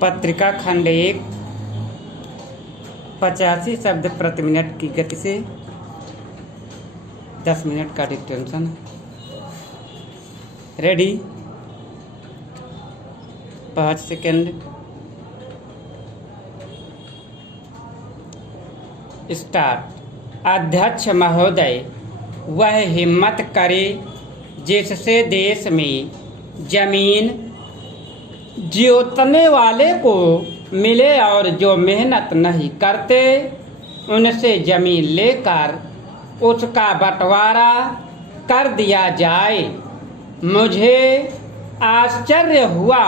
पत्रिका खंड 1 85 शब्द प्रति मिनट की गति से 10 मिनट का डिक्टेंशन। रेडी? 5 सेकंड। स्टार्ट। अध्यक्ष महोदय, वह हिम्मत करे जिससे देश में जमीन जोतने वाले को मिले और जो मेहनत नहीं करते उनसे जमीन लेकर उसका बंटवारा कर दिया जाए। मुझे आश्चर्य हुआ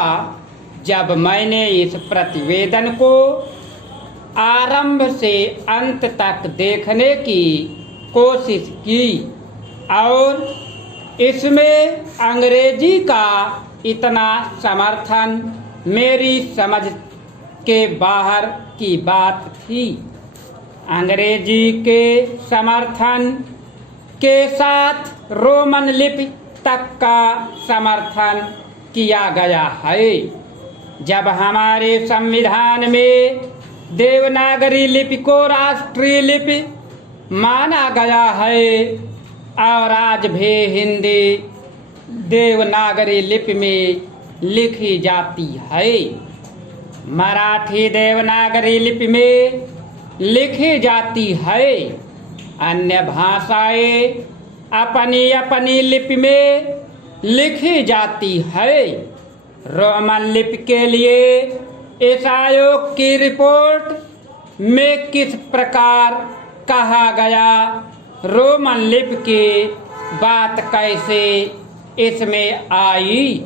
जब मैंने इस प्रतिवेदन को आरंभ से अंत तक देखने की कोशिश की और इसमें अंग्रेजी का इतना समर्थन मेरी समझ के बाहर की बात थी। अंग्रेजी के समर्थन के साथ रोमन लिपि तक का समर्थन किया गया है। जब हमारे संविधान में देवनागरी लिपि को राष्ट्रीय लिपि माना गया है और आज भी हिंदी देवनागरी लिपि में लिखी जाती है, मराठी देवनागरी लिपि में लिखी जाती है, अन्य भाषाएं अपनी अपनी लिपि में लिखी जाती है। रोमन लिपि के लिए इस आयोग की रिपोर्ट में किस प्रकार कहा गया, रोमन लिपि की बात कैसे इसमें आई,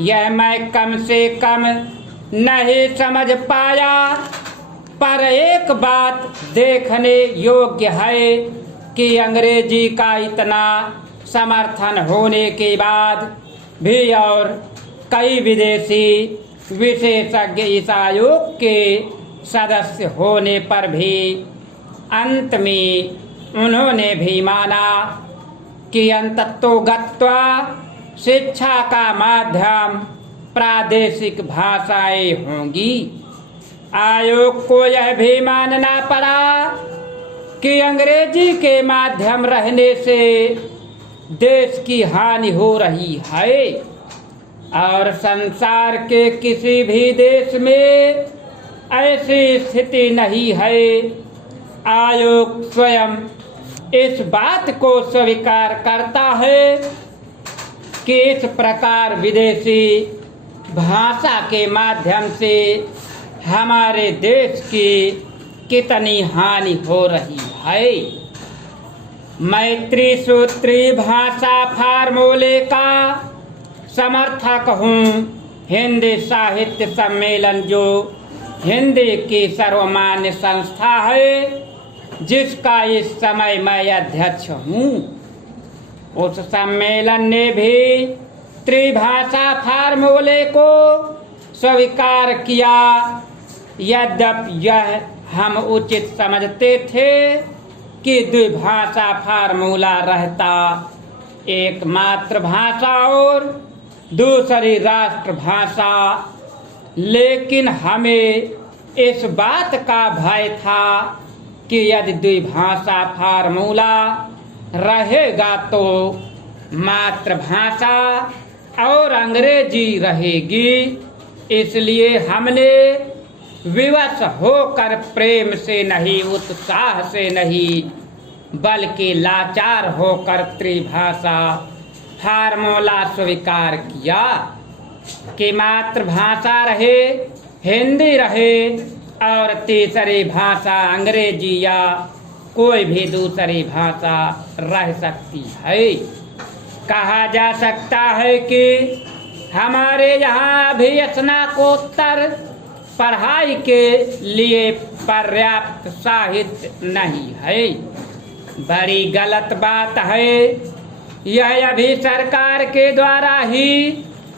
यह मैं कम से कम नहीं समझ पाया। पर एक बात देखने योग्य है कि अंग्रेजी का इतना समर्थन होने के बाद भी और कई विदेशी विशेषज्ञ इस आयोग के सदस्य होने पर भी अंत में उन्होंने भी माना कि अंततोगत्वा शिक्षा का माध्यम प्रादेशिक भाषाएं होंगी। आयोग को यह भी मानना पड़ा कि अंग्रेजी के माध्यम रहने से देश की हानि हो रही है और संसार के किसी भी देश में ऐसी स्थिति नहीं है। आयोग स्वयं इस बात को स्वीकार करता है कि इस प्रकार विदेशी भाषा के माध्यम से हमारे देश की कितनी हानि हो रही है। मैत्री सूत्री भाषा फार्मूले का समर्थक हूँ। हिंदी साहित्य सम्मेलन जो हिंदी की सर्वमान्य संस्था है जिसका इस समय मैं अध्यक्ष हूँ, उस सम्मेलन ने भी त्रिभाषा फार्मूले को स्वीकार किया। यद्यपि यह हम उचित समझते थे कि द्विभाषा फार्मूला रहता, एक मातृभाषा और दूसरी राष्ट्रभाषा, लेकिन हमें इस बात का भय था कि यदि द्विभाषा फार्मूला रहेगा तो मातृभाषा और अंग्रेजी रहेगी। इसलिए हमने विवश होकर प्रेम से नहीं, उत्साह से नहीं, बल्कि लाचार होकर त्रिभाषा फार्मूला स्वीकार किया कि मातृभाषा रहे, हिंदी रहे और तीसरी भाषा अंग्रेजी या कोई भी दूसरी भाषा रह सकती है। कहा जा सकता है कि हमारे यहाँ भी स्नातकोत्तर पढ़ाई के लिए पर्याप्त साहित्य नहीं है। बड़ी गलत बात है। यह अभी सरकार के द्वारा ही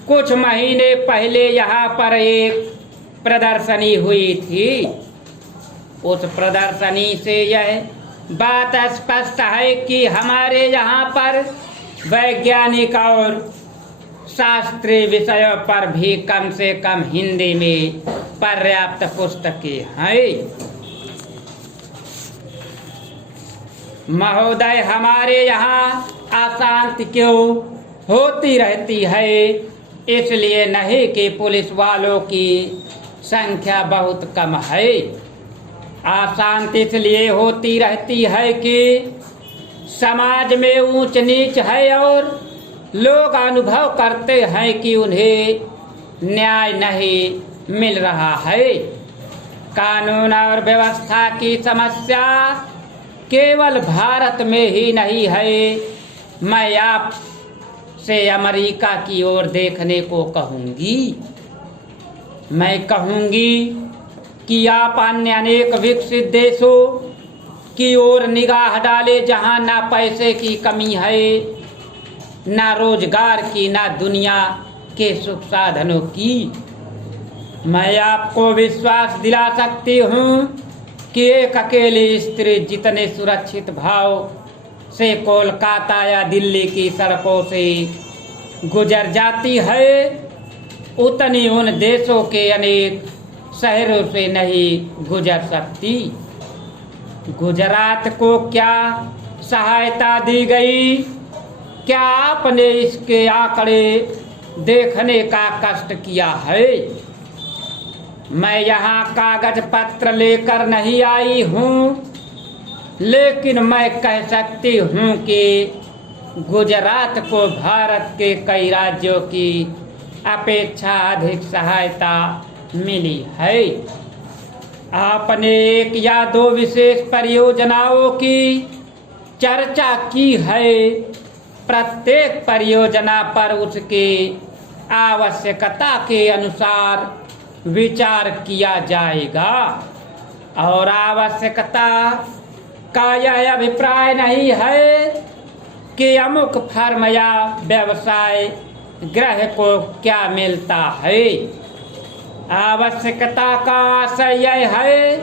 कुछ महीने पहले यहाँ पर एक प्रदर्शनी हुई थी। उस प्रदर्शनी से यह बात स्पष्ट है कि हमारे यहाँ पर वैज्ञानिक और शास्त्रीय विषयों पर भी कम से कम हिंदी में पर्याप्त पुस्तकें हैं। महोदय, हमारे यहाँ अशांति क्यों होती रहती है? इसलिए नहीं कि पुलिस वालों की संख्या बहुत कम है। अशांति इसलिए होती रहती है कि समाज में ऊंच नीच है और लोग अनुभव करते हैं कि उन्हें न्याय नहीं मिल रहा है। कानून और व्यवस्था की समस्या केवल भारत में ही नहीं है। मैं आप से अमेरिका की ओर देखने को कहूँगी। मैं कहूँगी कि आप अन्य अनेक विकसित देशों की ओर निगाह डाले जहाँ ना पैसे की कमी है, ना रोजगार की, ना दुनिया के सुख साधनों की। मैं आपको विश्वास दिला सकती हूँ कि एक अकेली स्त्री जितने सुरक्षित भाव से कोलकाता या दिल्ली की सड़कों से गुजर जाती है, उतनी उन देशों के अनेक शहरों से नहीं गुजर सकती। गुजरात को क्या सहायता दी गई? क्या आपने इसके आंकड़े देखने का कष्ट किया है? मैं यहाँ कागज पत्र लेकर नहीं आई हूँ, लेकिन मैं कह सकती हूँ कि गुजरात को भारत के कई राज्यों की अपेक्षा अधिक सहायता मिली है। आपने एक या दो विशेष परियोजनाओं की चर्चा की है। प्रत्येक परियोजना पर उसके आवश्यकता के अनुसार विचार किया जाएगा और आवश्यकता का यह अभिप्राय नहीं है कि अमुक फर्म या व्यवसाय ग्रह को क्या मिलता है। आवश्यकता का आशय यह है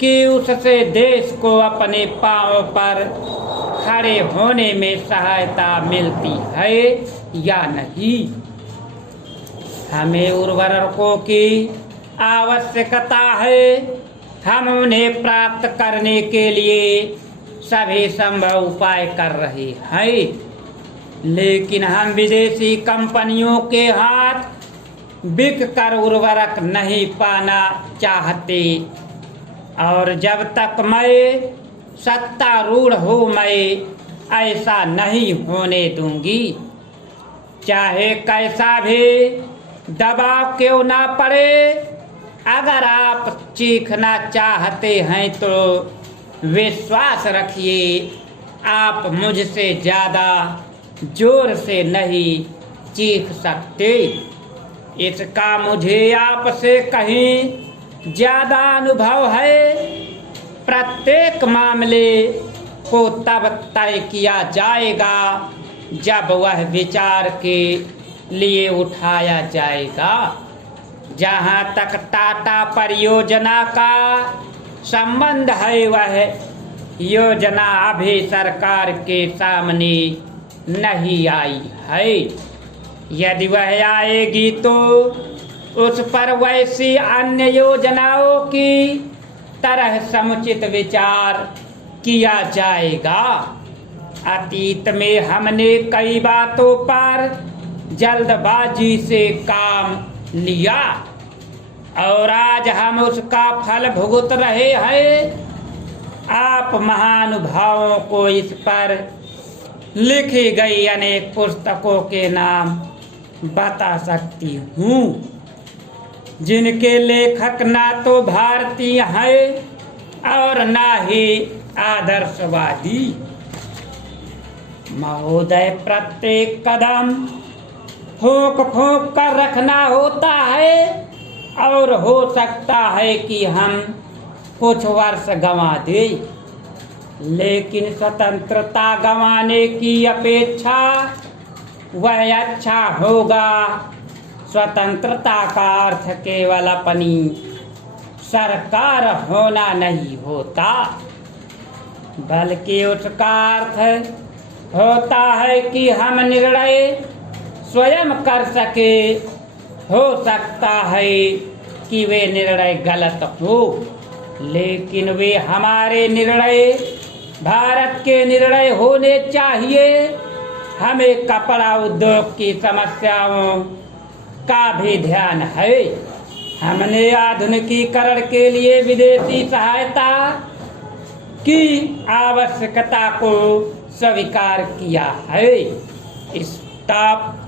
कि उससे देश को अपने पांव पर खड़े होने में सहायता मिलती है या नहीं। हमें उर्वरकों की आवश्यकता है। हम उन्हें प्राप्त करने के लिए सभी संभव उपाय कर रहे हैं, लेकिन हम विदेशी कंपनियों के हाथ बिक कर उर्वरक नहीं पाना चाहते। और जब तक मैं सत्तारूढ़ हूँ, मैं ऐसा नहीं होने दूंगी। चाहे कैसा भी दबाव क्यों ना पड़े, अगर आप चीखना चाहते हैं तो विश्वास रखिए, आप मुझसे ज़्यादा जोर से नहीं चीख सकते। इसका मुझे आपसे कहीं ज़्यादा अनुभव है। प्रत्येक मामले को तब तय किया जाएगा जब वह विचार के लिए उठाया जाएगा। जहाँ तक टाटा परियोजना का संबंध है, वह योजना अभी सरकार के सामने नहीं आई है। यदि वह आएगी तो उस पर वैसी अन्य योजनाओं की तरह समुचित विचार किया जाएगा। अतीत में हमने कई बातों पर जल्दबाजी से काम लिया और आज हम उसका फल भुगत रहे हैं। आप महानुभावों को इस पर लिखी गई अनेक पुस्तकों के नाम बता सकती हूँ, जिनके लेखक ना तो भारतीय हैं और ना ही आदर्शवादी। महोदय, प्रत्येक कदम फूंक फूंक कर रखना होता है और हो सकता है कि हम कुछ वर्ष गंवा दें, लेकिन स्वतंत्रता गंवाने की अपेक्षा वह अच्छा होगा। स्वतंत्रता का अर्थ केवल अपनी सरकार होना नहीं होता, बल्कि उसका अर्थ होता है कि हम निर्णय स्वयं कर सके। हो सकता है कि वे निर्णय गलत हो, लेकिन वे हमारे निर्णय, भारत के निर्णय होने चाहिए। हमें कपड़ा उद्योग की समस्याओं का भी ध्यान है। हमने आधुनिकीकरण के लिए विदेशी सहायता की आवश्यकता को स्वीकार किया है। स्टॉप।